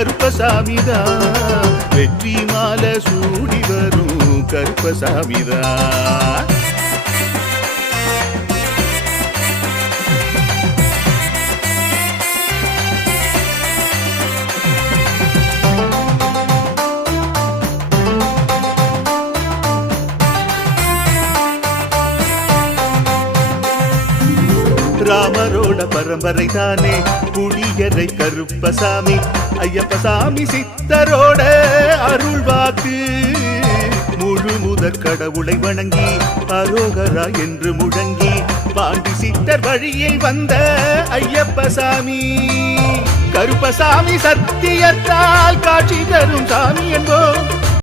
கருப்பசாமிதான் வெற்றி மாலை சூடி வரும் கருப்பசாமிதான் ராமரோட பரம்பரை தானே புளியரை கருப்பசாமி ஐயப்பசாமி சித்தரோட அருள் வாக்கு முழு முதற் கடவுளை வணங்கி அரோகரா என்று முழங்கி பாண்டி சித்தர் வழியை வந்த ஐயப்பசாமி கருப்பசாமி சத்தியத்தால் காட்சி தரும்